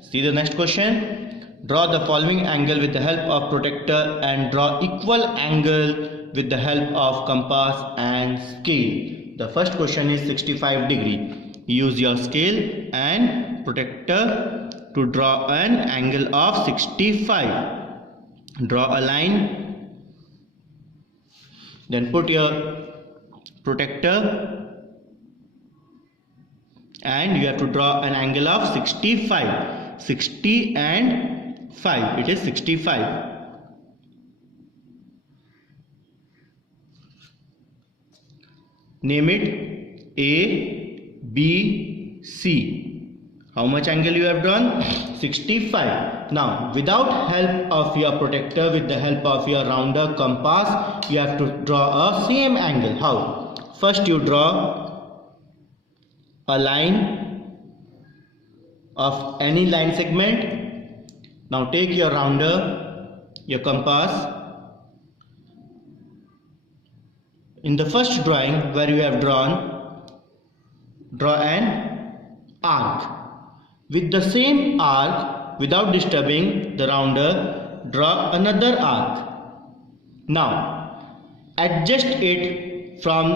See the next question. Draw the following angle with the help of protractor and draw equal angle with the help of compass and scale. The first question is 65 degree. Use your scale and protractor to draw an angle of 65. Draw a line, then put your protractor and you have to draw an angle of 65. 60 and 5, it is 65. Name it A, B, C. How much angle you have drawn? 65. Now without help of your protractor, with the help of your rounder, compass, you have to draw a same angle. How? First you draw a line of any line segment. Now take your rounder, your compass. In the first drawing where you have drawn, draw an arc. With the same arc, without disturbing the rounder, draw another arc. Now adjust it from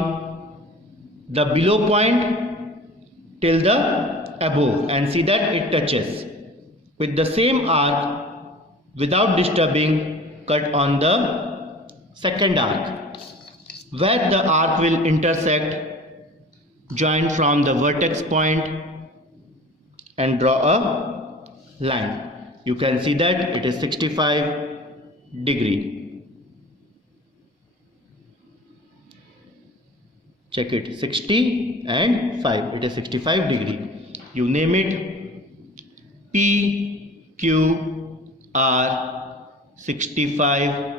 the below point till the above and see that it touches. With the same arc, without disturbing, cut on the second arc. Where the arc will intersect, join from the vertex point and draw a line. You can see that it is 65 degree. Check it, 60 and 5, it is 65 degree. You name it P, Q, R, 65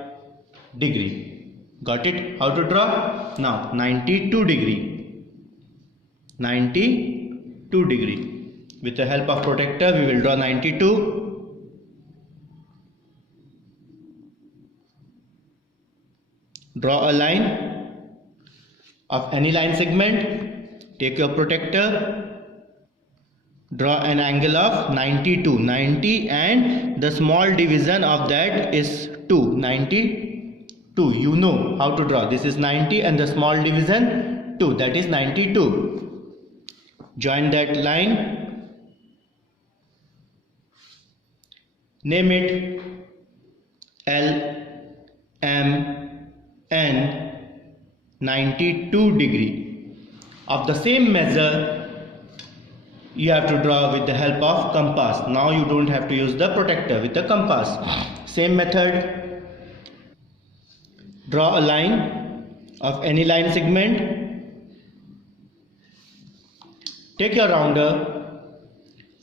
degree. Got it? How to draw? Now 92 degree. 92 degree. With the help of protractor, we will draw 92. Draw a line of any line segment. Take your protractor. Draw an angle of 92. 90 and the small division of that is 2. 92. You know how to draw. This is 90 and the small division 2. That is 92. Join that line. Name it L, M, N, 92 degree. Of the same measure, you have to draw with the help of compass. Now you don't have to use the protractor, with the compass. Same method. Draw a line of any line segment. Take your rounder.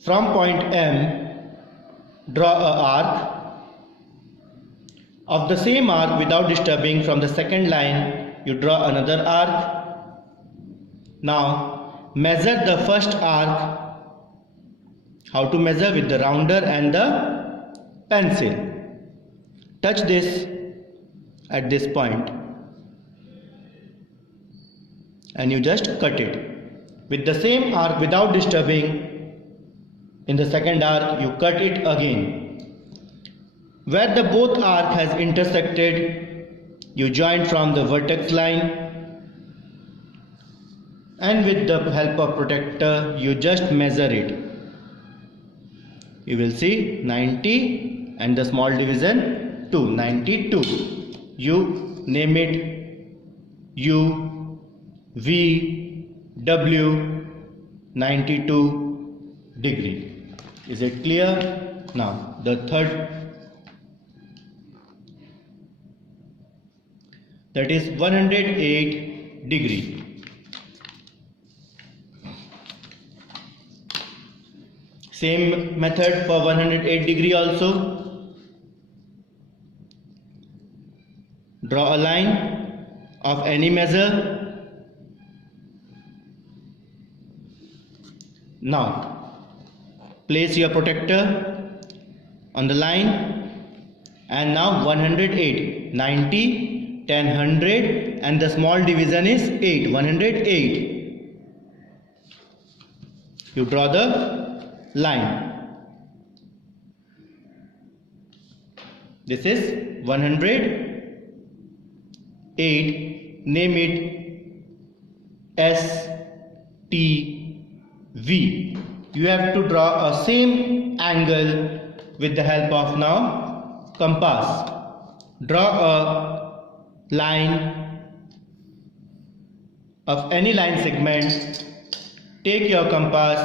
From point M, draw a arc. Of the same arc, without disturbing, from the second line you draw another arc. Now measure the first arc. How to measure? With the rounder and the pencil. Touch this at this point and you just cut it. With the same arc, without disturbing, in the second arc you cut it again. Where the both arc has intersected, you join from the vertex line and with the help of protractor you just measure it. You will see 90 and the small division 2. 92. You name it U, V, W, 92 degree. Is it clear? Now the third, that is 108 degree. Same method for 108 degree also. Draw a line of any measure. Now place your protractor on the line and now 108, 90, 10, 100 and the small division is 8, 108. You draw the line. This is 108. Name it STV. You have to draw a same angle with the help of now compass. Draw a line of any line segment. Take your compass.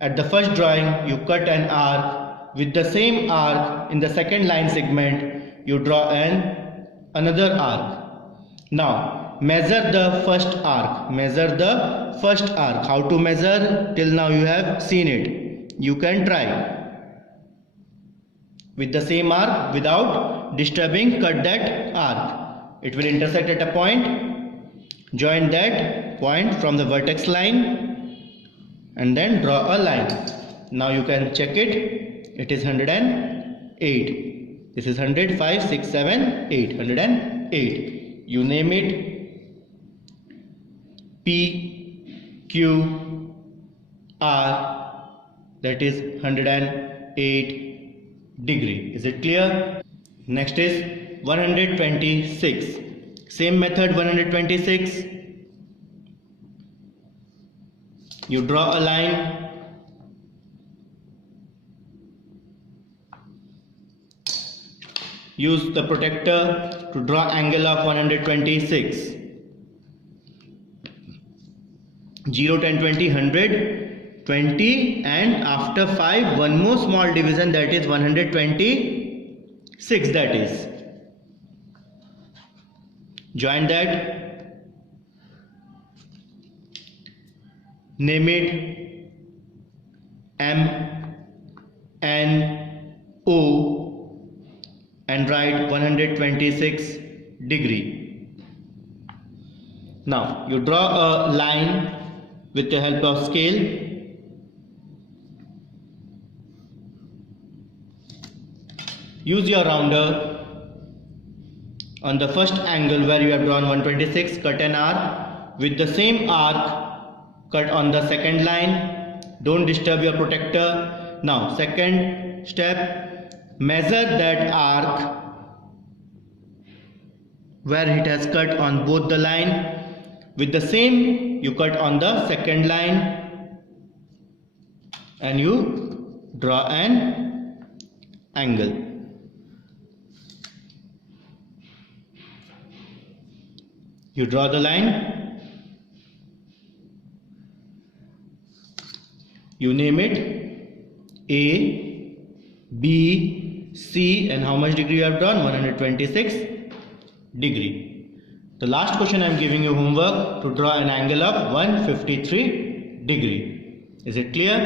At the first drawing you cut an arc. With the same arc in the second line segment you draw another arc. Now measure the first arc. Measure the first arc. How to measure? Till now you have seen it. You can try. With the same arc, without disturbing, cut that arc. It will intersect at a point. Join that point from the vertex line and then draw a line. Now you can check it. It is 108. This is 100, 5, 6, 7, 8. 108. You name it P, Q, R. That is 108 degree. Is it clear? Next is 126. Same method, 126. You draw a line. Use the protractor to draw angle of 126. 0, 10, 20, 100, 20, and after 5 one more small division, that is 126. That is. Join that. Name it M, N, O and write 126 degree. Now you draw a line with the help of scale. Use your rounder. On the first angle where you have drawn 126, cut an arc. With the same arc, cut on the second line. Don't disturb your protractor. Now second step, measure that arc where it has cut on both the line. With the same you cut on the second line and you draw an angle. You draw the line. You name it A, B, C, and how much degree you have drawn? 126 degree. The last question I am giving you homework to draw an angle of 153 degree. Is it clear?